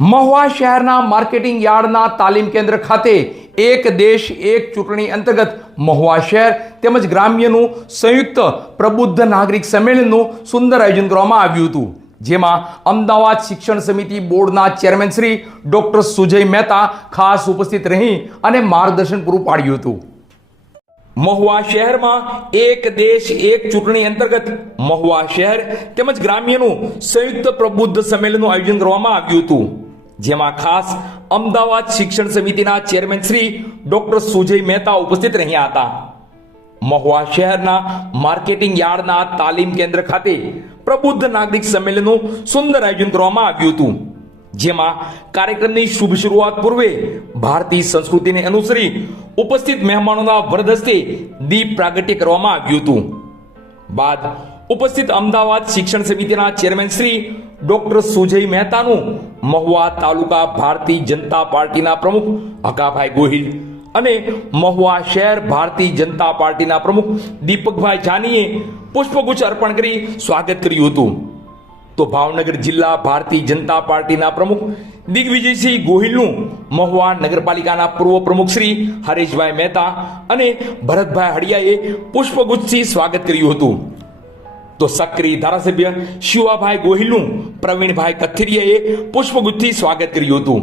મહુવા શહેરના માર્કેટિંગ યાર્ડના તાલીમ કેન્દ્ર ખાતે એક દેશ, એક ચૂંટણી અંતર્ગત મહુવા શહેર તેમજ ગ્રામ્યનું સંયુક્ત પ્રબુદ્ધ નાગરિક સંમેલનનું સુંદર આયોજન કરવામાં આવ્યું હતું. જેમાં અમદાવાદ શિક્ષણ સમિતિ બોર્ડના ચેરમેન શ્રી ડોક્ટર સુજય મહેતા ખાસ ઉપસ્થિત રહી અને માર્ગદર્શન પૂરું પાડ્યું હતું. મહુવા શહેરમાં એક દેશ, એક ચૂંટણી અંતર્ગત મહુવા શહેર તેમજ ગ્રામ્યનું સંયુક્ત પ્રબુદ્ધ સંમેલનનું આયોજન કરવામાં આવ્યું હતું. જેમાં ખાસ અમદાવાદ શિક્ષણ સમિતિના ચેરમેન શ્રી ડોક્ટર સુજય મહેતા ઉપસ્થિત રહ્યા હતા. મહુવા શહેરના માર્કેટિંગ યાર્ડના તાલીમ કેન્દ્ર ખાતે પ્રબુદ્ધ નાગરિક સંમેલનનું સુંદર આયોજન કરવામાં આવ્યું હતું. જેમાં કાર્યક્રમની શુભ શરૂઆત પૂર્વે ભારતીય સંસ્કૃતિને અનુસરી ઉપસ્થિત મહેમાનોના વરદસ્તે દીપ પ્રાગટ્ય કરવામાં આવ્યું હતું. બાદ ઉપસ્થિત અમદાવાદ શિક્ષણ સમિતિના ચેરમેન શ્રી ડોક્ટર સુજય મહેતાનું મહુવા તાલુકા ભારતીય જનતા પાર્ટીના પ્રમુખ હકાભાઈ ગોહિલ અને મહુવા શહેર ભારતીય જનતા પાર્ટીના પ્રમુખ દીપકભાઈ જાનીએ પુષ્પગુચ્છ અર્પણ કરી સ્વાગત કર્યું હતું. તો ભાવનગર જિલ્લા ભારતીય જનતા પાર્ટીના પ્રમુખ દિગ્વિજયસિંહ ગોહિલનું મહુવા નગરપાલિકાના પૂર્વ પ્રમુખ શ્રી હરેશભાઈ મહેતા અને ભરતભાઈ હડિયાએ પુષ્પગુચ્છથી સ્વાગત કર્યું હતું. તો સક્રિય ધારાસભ્ય શિવાભાઈ ગોહિલનું પ્રવીણભાઈ કથિરિયાએ પુષ્પગુચ્છથી સ્વાગત કર્યું હતું.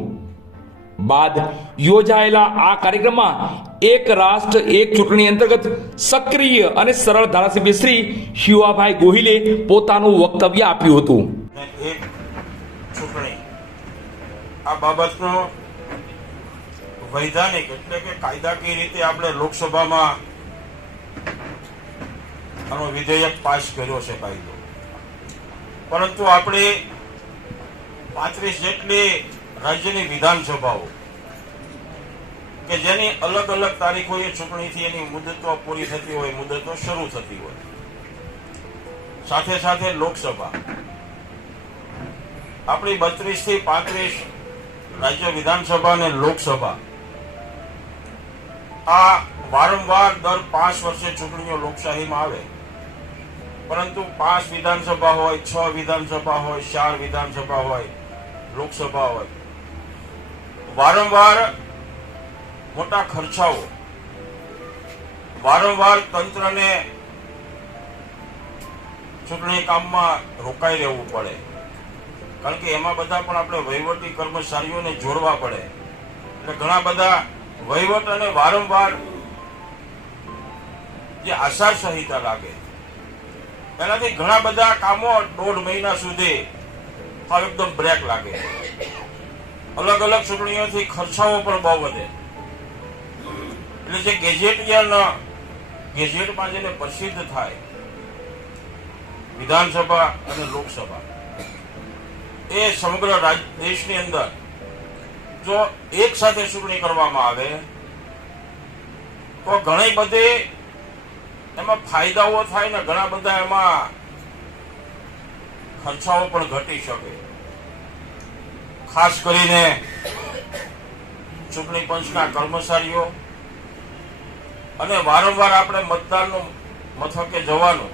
બાદ યોજાયેલા આ કાર્યક્રમમાં એક રાષ્ટ્ર, એક ચૂંટણી અંતર્ગત સક્રિય અને સરળ ધારાસભ્ય શ્રી શિવાભાઈ ગોહિલે પોતાનું વક્તવ્ય આપ્યું હતું. ચૂંટણી. આ બાબતનો વૈધાનિક એટલે કે કાયદાકીય રીતે આપણે લોકસભામાં આનો વિધેયક પાસ કર્યો છે કાયદો પરંતુ આપણે પાંત્રીસ જેટલી રાજ્યની વિધાનસભાઓ કે જેની અલગ અલગ તારીખોએ ચૂંટણીથી એની મુદતો પૂરી થતી હોય, મુદતો શરૂ થતી હોય. સાથે સાથે લોકસભા. આપણી બત્રીસથી પાંત્રીસ રાજ્ય વિધાનસભા અને લોકસભા. આ વારંવાર દર પાંચ વર્ષે ચૂંટણીઓ લોકશાહીમાં આવે. પરંતુ પાંચ વિધાનસભા હોય, છ વિધાનસભા હોય, ચાર વિધાનસભા હોય, લોકસભા હોય. વારંવાર મોટા ખર્ચાઓ. વારંવાર તંત્રને ચૂંટણી કામમાં રોકાઈ રહેવું પડે. કારણ કે એમાં બધા પણ આપણે વહીવટી કર્મચારીઓને જોડવા પડે. એટલે ઘણા બધા વહીવટ અને વારંવાર જે આચાર સંહિતા લાગે એનાથી ઘણા બધા કામો દોઢ મહિના સુધી હાવ એકદમ બ્રેક લાગે. અલગ અલગ ચૂંટણીઓથી ખર્ચાઓ પણ બહુ વધે. એટલે જે ગેજેટિયન ગેજેટમાં જેને પ્રસિદ્ધ થાય, વિધાનસભા અને લોકસભા, એ સમગ્ર રાજ, દેશની અંદર જો એક સાથે ચૂંટણી કરવામાં આવે, તો ઘણી બધી એમાં ફાયદાઓ થાય ને ઘણા બધા એમાં ખર્ચાઓ પણ ઘટી શકે. ખાસ કરીને ચૂંટણી પંચના કર્મચારીઓ અને વારંવાર આપણે મતદાનનું મથકે જવાનું.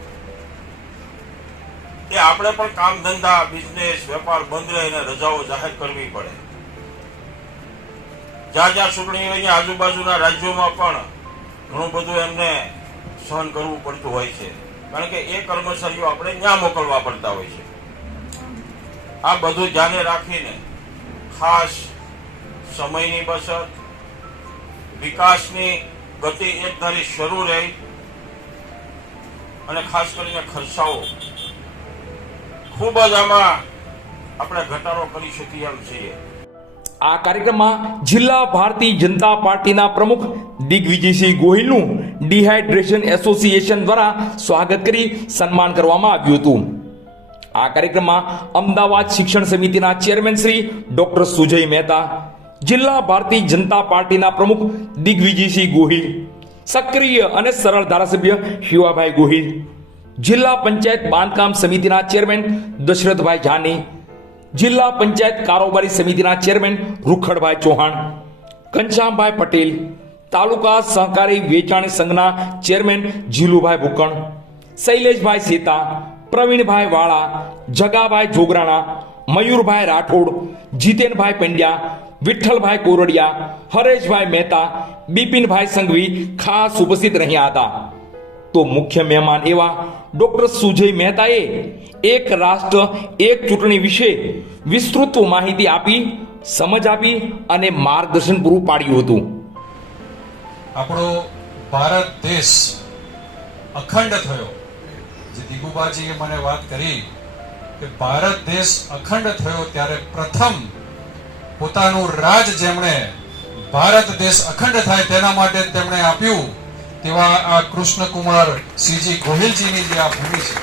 એ આપણે પણ કામ ધંધા બિઝનેસ વેપાર બંધ રહે અને રજાઓ જાહેર કરવી પડે. જ્યાં જ્યાં ચૂંટણી અહીંયા આજુબાજુના રાજ્યોમાં પણ ઘણું બધું એમને સહન કરવું પડતું હોય છે. કારણ કે એ કર્મચારીઓ આપણે ત્યાં મોકલવા પડતા હોય છે. આ બધું ધ્યાને રાખીને ખાસ સમયની બચત, વિકાસની ગતિ એક ધારી શરૂ રહી અને ખાસ કરીને ખર્ચાઓ ખૂબ જ આમાં આપણે ઘટાડો કરી શકીએ એમ છીએ. આ કાર્યક્રમમાં જિલ્લા ભારતીય જનતા પાર્ટીના પ્રમુખ દિગ્વિજયસિંહ ગોહિલનું ડિહાઇડ્રેશન એસોસિએશન દ્વારા સ્વાગત કરી સન્માન કરવામાં આવ્યું હતું. આ કાર્યક્રમમાં અમદાવાદ શિક્ષણ સમિતિના ચેરમેન શ્રી ડોક્ટર સુજય મહેતા, જિલ્લા ભારતીય જનતા પાર્ટીના પ્રમુખ દિગ્વિજયસિંહ ગોહિલ, સક્રિય અને સરળ ધારાસભ્ય શિવાભાઈ ગોહિલ, જિલ્લા પંચાયત બાંધકામ સમિતિના ચેરમેન દશરથભાઈ જાની જિલ્લા પંચાયત કારોબારી સમિતિના ચેરમેન રૂખડભાઈ ચૌહાણ, ઘનશ્યામભાઈ પટેલ, તાલુકા સહકારી વેચાણી સંઘના ચેરમેન જીલુભાઈ ભૂકણ, શૈલેષભાઈ સેતા, પ્રવીણભાઈ વાળા, જગાભાઈ જોગરાણા, મયુરભાઈ રાઠોડ, જીતેનભાઈ પંડ્યા, વિઠ્ઠલભાઈ કોરડિયા, હરેશભાઈ મહેતા, બિપિનભાઈ સંઘવી ખાસ ઉપસ્થિત રહ્યા હતા. તો મુખ્ય મહેમાન એવા ડોક્ટર સુજય મહેતાએ એક રાષ્ટ્ર, એક ચૂંટણી વિશે વિસ્તૃત માહિતી આપી, સમજ આપી અને માર્ગદર્શન પૂરું પાડ્યું હતું. આપણો ભારત દેશ અખંડ થયો. જે દિગુબાજીએ મને વાત કરી કે ભારત દેશ અખંડ થયો ત્યારે પ્રથમ પોતાનું રાજ જેમણે ભારત દેશ અખંડ થાય તેના માટે તેમણે આપ્યું તેવા આ કૃષ્ણકુમાર સિંહજી ગોહિલજીની જે આ ભૂમિ છે.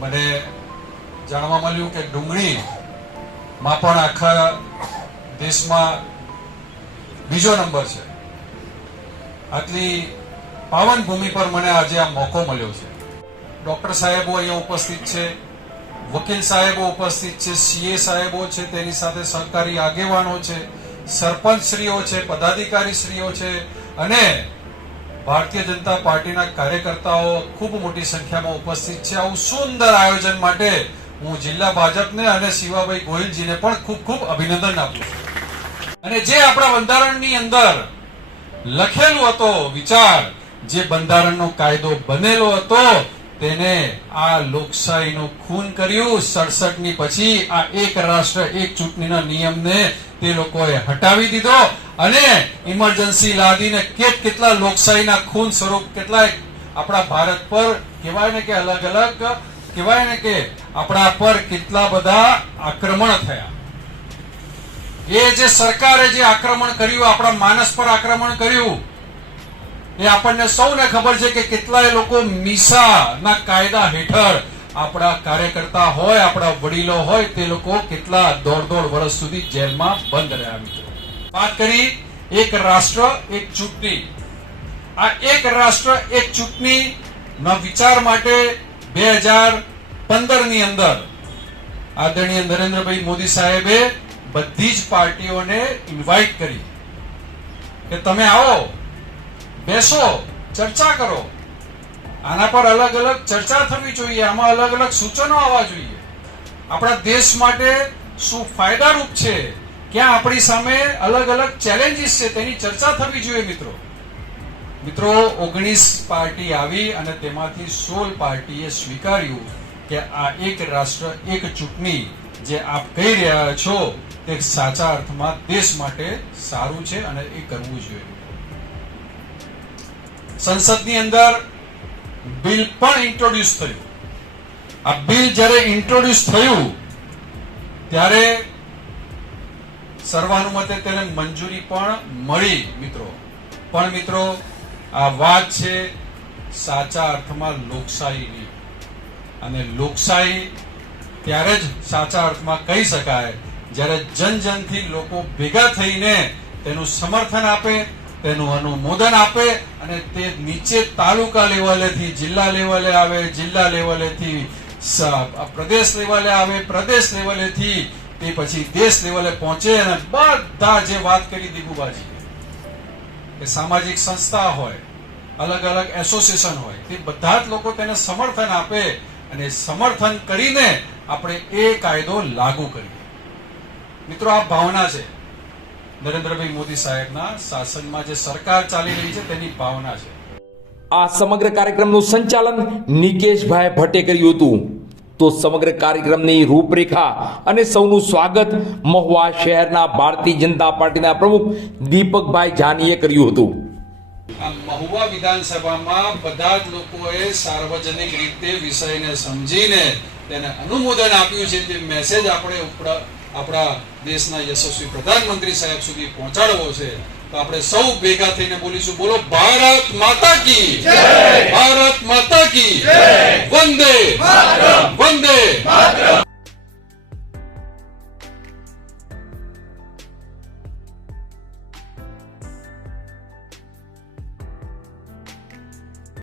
મને જાણવા મળ્યું કે ડુંગળી માં પણ આખા દેશમાં બીજો નંબર છે. આટલી પાવન ભૂમિ પર મને આજે આ મોકો મળ્યો છે. ડોક્ટર સાહેબો અહીંયા ઉપસ્થિત છે, વકીલ સાહેબો ઉપસ્થિત છે, સીએ સાહેબો છે, તેની સાથે સહકારી આગેવાનો છે સરપંચશ્રીઓ છે, પદાધિકારીશ્રીઓ છે અને ભારતીય જનતા પાર્ટીના કાર્યકર્તાઓ ખૂબ મોટી સંખ્યામાં ઉપસ્થિત છે. આવું સુંદર આયોજન માટે હું જિલ્લા ભાજપને અને શિવાભાઈ ગોહિલજીને પણ ખૂબ ખૂબ અભિનંદન આપું છું. અને જે આપણા બંધારણની અંદર લખેલું હતો વિચાર, જે બંધારણનો કાયદો બનેલો હતો, તેને આ લોકશાહીનું ખૂન કર્યું. સડસઠની પછી આ એક રાષ્ટ્ર, એક ચૂંટણીના નિયમને તે લોકોએ હટાવી દીધો અને ઇમરજન્સી લાદીને કેટ કેટલા લોકશાહીના ખૂન સ્વરૂપ, કેટલાય આપણા ભારત પર, કહેવાય ને કે અલગ અલગ, કહેવાય ને કે આપણા પર કેટલા બધા આક્રમણ થયા. એ જે સરકારે જે આક્રમણ કર્યું, આપણા માનસ પર આક્રમણ કર્યું, એ આપણને સૌને ખબર છે કે કેટલાય લોકો મીસા ના કાયદા હેઠળ આપણા કાર્યકર્તા હોય, આપણા વડીલો હોય, તે લોકો કેટલા દોઢ દોઢ વર્ષ સુધી જેલમાં બંધ રહ્યા મિત્રો. વાત કરી, એક રાષ્ટ્ર, એક ચૂંટણી. આ એક રાષ્ટ્ર, એક ચૂંટણી ના વિચાર માટે બે હજાર પંદરની અંદર આદરણીય નરેન્દ્રભાઈ મોદી સાહેબે બધી જ પાર્ટીઓને ઇન્વાઇટ કરી કે તમે આવો, બેસો, ચર્ચા કરો. આના પર અલગ અલગ ચર્ચા થવી જોઈએ. આમાં અલગ અલગ સૂચનો આવવા જોઈએ. આપણા દેશ માટે શું ફાયદારૂપ છે? ક્યાં આપણી સામે અલગ અલગ ચેલેન્જીસ છે તેની ચર્ચા થવી જોઈએ મિત્રો. મિત્રો, ઓગણીસ પાર્ટી આવી અને તેમાંથી સોળ પાર્ટીએ સ્વીકાર્યું કે આ એક રાષ્ટ્ર, એક ચૂંટણી જે આપ કહી રહ્યા છો તે સાચા અર્થમાં દેશ માટે સારું છે અને એ કરવું જોઈએ. સંસદની અંદર બિલ પણ ઇન્ટ્રોડ્યુસ થયું. આ બિલ જ્યારે ઇન્ટ્રોડ્યુસ થયું, ત્યારે સર્વાનુમતે તેને મંજૂરી પણ મળી, મિત્રો. પણ મિત્રો, આ વાત છે સાચા અર્થમાં લોકશાહીની. અને લોકશાહી ત્યારે જ સાચા અર્થમાં કહી શકાય, જ્યારે જન જનથી લોકો ભેગા થઈને તેનું સમર્થન આપે તેનું અનુમોદન આપે અને તે નીચે તાલુકા લેવલેથી, જિલ્લા લેવલે આવે, જિલ્લા લેવલેથી પ્રદેશ લેવલે આવે, પ્રદેશ લેવલેથી, તે પછી દેશ લેવલે પહોંચે અને બધા જે વાત કરી દીપુબાજી કે સામાજિક સંસ્થા હોય, અલગ અલગ એસોસિએશન હોય, તે બધા જ લોકો તેને સમર્થન આપે અને સમર્થન કરીને આપણે એ કાયદો લાગુ કરીએ. મિત્રો, આ ભાવના છે. નરેન્દ્રભાઈ મોદી સાહેબના શાસનમાં જે સરકાર ચાલી રહી છે તેની ભાવના છે. આ સમગ્ર કાર્યક્રમનું સંચાલન નિકેશભાઈ ભટ્ટે કર્યું હતું. તો સમગ્ર કાર્યક્રમની રૂપરેખા અને સૌનું સ્વાગત મહુવા શહેરના ભારતીય જનતા પાર્ટીના પ્રમુખ દીપકભાઈ જાનીએ કર્યું હતું. આ મહુવા વિધાનસભામાં બધા જ લોકોએ સાર્વજનિક રીતે વિષયને સમજીને તેને અનુમોદન આપ્યું છે તે મેસેજ આપણે ઉપરા- આપણા દેશના યશસ્વી પ્રધાનમંત્રી સાહેબ સુધી પહોંચાડવો છે. તો આપણે સૌ ભેગા થઈને બોલીશું. બોલો, ભારત માતા કી ભારત માતા કી વંદે વંદે